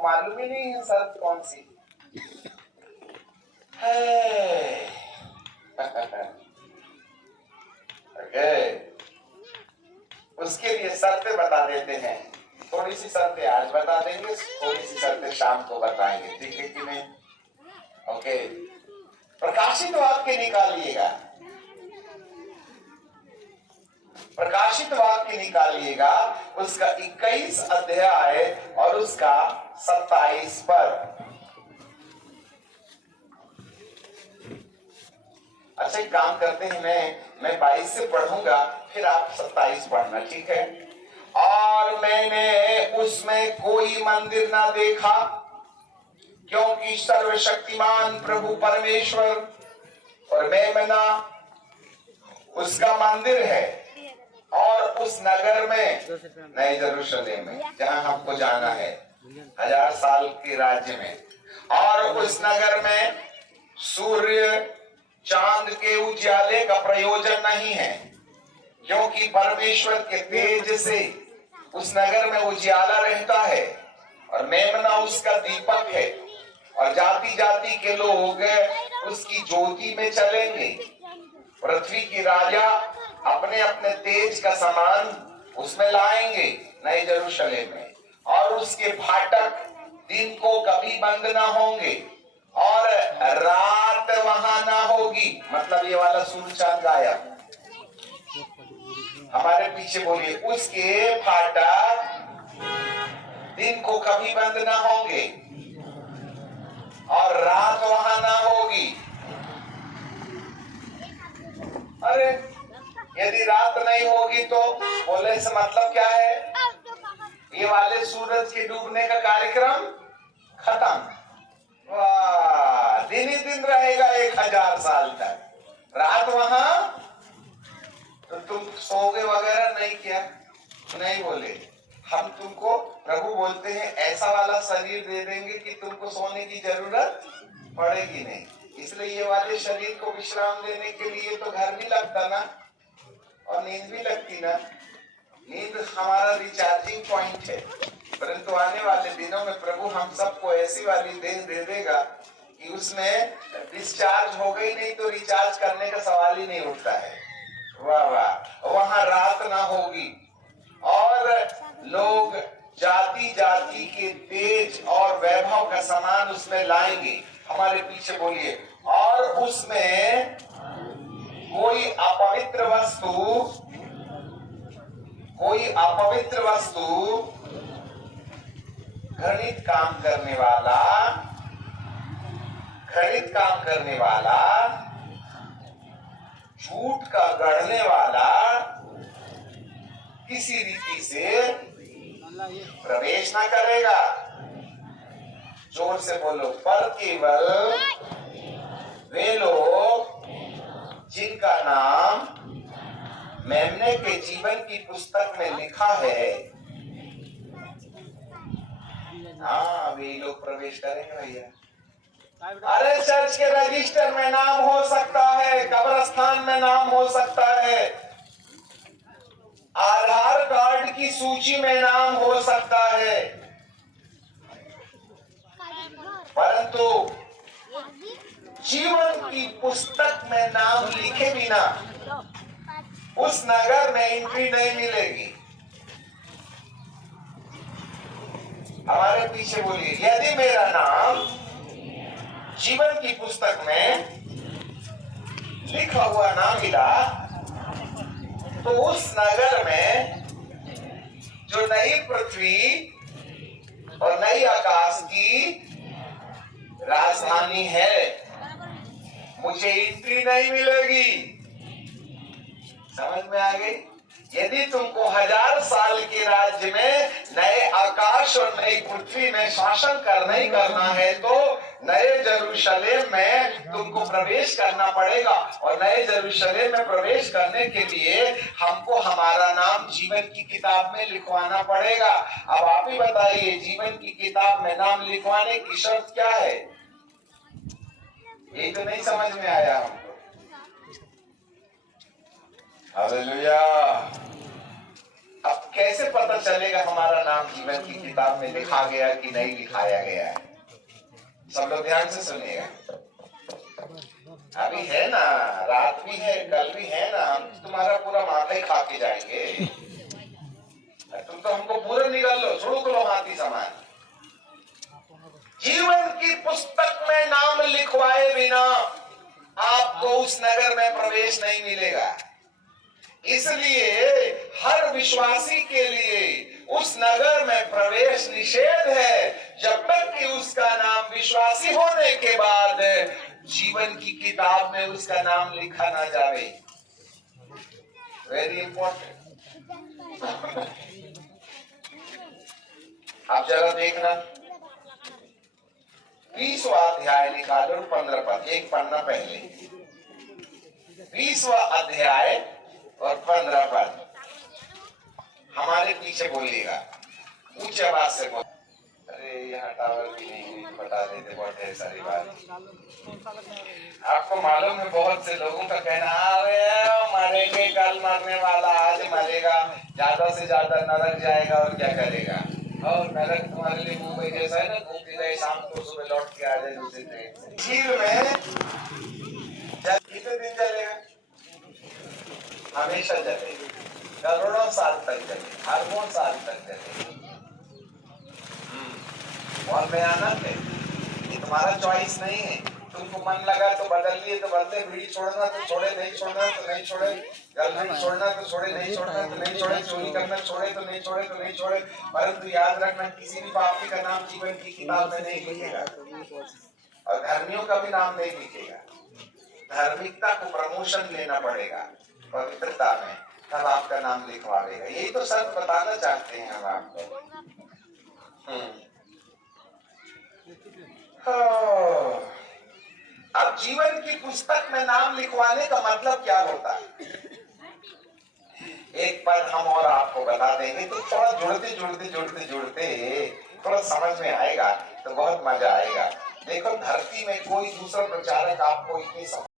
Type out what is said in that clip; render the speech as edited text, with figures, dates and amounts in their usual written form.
आपको मालूम ही नहीं है शर्त कौन सी है। ओके, उसके लिए शर्तें बता देते हैं। थोड़ी सी शर्तें आज बता देंगे, थोड़ी सी शर्तें शाम को बताएंगे, ठीक है कि नहीं? ओके, प्रकाशित वाक्य निकालिएगा, प्रकाशित वाक्य निकालिएगा, उसका 21 अध्याय और उसका 27 पद। अच्छा, एक काम करते हैं, मैं 22 से पढ़ूंगा, फिर आप 27 पढ़ना, ठीक है? और मैंने उसमें कोई मंदिर ना देखा, क्योंकि सर्वशक्तिमान प्रभु परमेश्वर और मेमना उसका मंदिर है, और उस नगर में, नए यरूशलेम में, जहां हमको जाना है 1000 साल के राज्य में, और उस नगर में सूर्य चांद के उजाले का प्रयोजन नहीं है, क्योंकि परमेश्वर के तेज से उस नगर में उजाला रहता है, और मेमना उसका दीपक है, और जाति जाति के लोग उसकी ज्योति में चलेंगे। पृथ्वी की राजा अपने अपने तेज का सामान उसमें लाएंगे नए यरूशलेम में, और उसके फाटक दिन को कभी बंद ना होंगे, और रात वहां ना होगी। मतलब ये वाला सूर्य चांद गायब। हमारे पीछे बोलिए, उसके फाटक दिन को कभी बंद ना होंगे, और रात वहां ना होगी। अरे, यदि रात नहीं होगी तो बोले से मतलब क्या है? ये वाले सूरज के डूबने का कार्यक्रम खत्म। वाह, दिन ही दिन रहेगा 1000 साल तक, रात वहां तो तुम सोगे वगैरह नहीं, क्या नहीं बोले? हम तुमको, प्रभु बोलते हैं, ऐसा वाला शरीर दे देंगे कि तुमको सोने की जरूरत पड़ेगी नहीं। इसलिए ये वाले शरीर को विश्राम देने के लिए तो घर भी लगता ना, और नींद भी लगती ना। नींद हमारा रिचार्जिंग पॉइंट है, परंतु आने वाले दिनों में प्रभु हम सबको ऐसी वाली देह दे देगा कि उसमें डिस्चार्ज हो गई नहीं तो रिचार्ज करने का सवाल ही नहीं उठता है। वाह वाह, वहां रात ना होगी, और लोग जाति जाति के तेज और वैभव का सामान उसमें लाएंगे। हमारे पीछे बोलिए, और उसमें कोई अपवित्र वस्तु घृणित काम करने वाला, झूठ का गढ़ने वाला किसी रीति से प्रवेश ना करेगा। जोर से बोलो, पर केवल वे लोग जिनका नाम मेमने के जीवन की पुस्तक में लिखा है, हाँ, वे लोग प्रवेश करेंगे भैया। अरे, चर्च के रजिस्टर में नाम हो सकता है, कब्रिस्तान में नाम हो सकता है, आधार कार्ड की सूची में नाम हो सकता है, परंतु जीवन की पुस्तक में नाम लिखे बिना उस नगर में एंट्री नहीं मिलेगी। हमारे पीछे बोलिए, यदि मेरा नाम जीवन की पुस्तक में लिखा हुआ ना मिला तो उस नगर में जो नई पृथ्वी और नई आकाश की राजधानी है, मुझे एंट्री नहीं मिलेगी। समझ में आ गई? यदि तुमको 1000 साल के राज्य में नए आकाश और नई पृथ्वी में शासन करना ही करना है तो नए यरूशलेम में तुमको प्रवेश करना पड़ेगा, और नए यरूशलेम में प्रवेश करने के लिए हमको हमारा नाम जीवन की किताब में लिखवाना पड़ेगा। अब आप ही बताइए, जीवन की किताब में नाम लिखवाने की शर्त क्या है? ये तो नहीं समझ में आया हमको। हालेलुया। अब कैसे पता चलेगा हमारा नाम जीवन की किताब में लिखा गया कि नहीं लिखाया गया है? सब लोग ध्यान से सुनिएगा। अभी है ना, रात भी है, कल भी है ना, हम तुम्हारा पूरा माथा ही खा के जाएंगे। तुम तो हमको पूरे निकाल लो, छुड़क लो हाथी समान। जीवन की पुस्तक में नाम लिखवाए बिना आपको उस नगर में प्रवेश नहीं मिलेगा। इसलिए हर विश्वासी के लिए उस नगर में प्रवेश निषेध है जब तक कि उसका नाम विश्वासी होने के बाद जीवन की किताब में उसका नाम लिखा ना जावे। Very important. आप जरा देखना, 20वां अध्याय निकालो, 15 पद, एक पन्ना पहले। 20वां अध्याय और 15 पद हमारे पीछे बोलिएगा, ऊंची आवाज से बोल। अरे यहाँ टावर भी नहीं, बता देते बहुत ढेर सारी बात। आपको मालूम है बहुत से लोगों का कहना, अरे मरेंगे, कल मरने वाला, आज मरेगा, ज्यादा से ज्यादा नरक जाएगा और क्या करेगा। और नरक तुम्हारे लिए मुंबई जैसा है ना, घूम के गए, शाम को सुबह लौट के आ जाए दूसरे दिन। झील में कितने दिन चलेगा? हमेशा चलेगा, करोड़ों साल तक चलेगा, अरबों साल तक चलेगा। बहुत भयानक है, ये तुम्हारा चॉइस नहीं है। तुमको मन लगा तो बदल लिए तो बदले, बीड़ी छोड़ना तो छोड़े, नहीं छोड़ना तो नहीं छोड़े, गर्लफ्रेंड छोड़ना तो छोड़े, नहीं छोड़ना तो नहीं छोड़े, चोरी करना छोड़े तो नहीं छोड़े, तो नहीं छोड़े। परंतु याद रखना, किसी भी पापी का नाम जीवन की किताब में नहीं लिखेगा और धर्मियों का भी नाम नहीं लिखेगा। धार्मिकता को प्रमोशन लेना पड़ेगा पवित्रता में, तब आपका नाम लिखवाएगा। यही तो सच बताना चाहते हैं हम आपको। अब जीवन की पुस्तक में नाम लिखवाने का मतलब क्या होता है, एक पद हम और आपको बता देंगे तो थोड़ा जुड़ते थोड़ा समझ में आएगा, तो बहुत मजा आएगा। देखो, धरती में कोई दूसरा प्रचारक आपको इतनी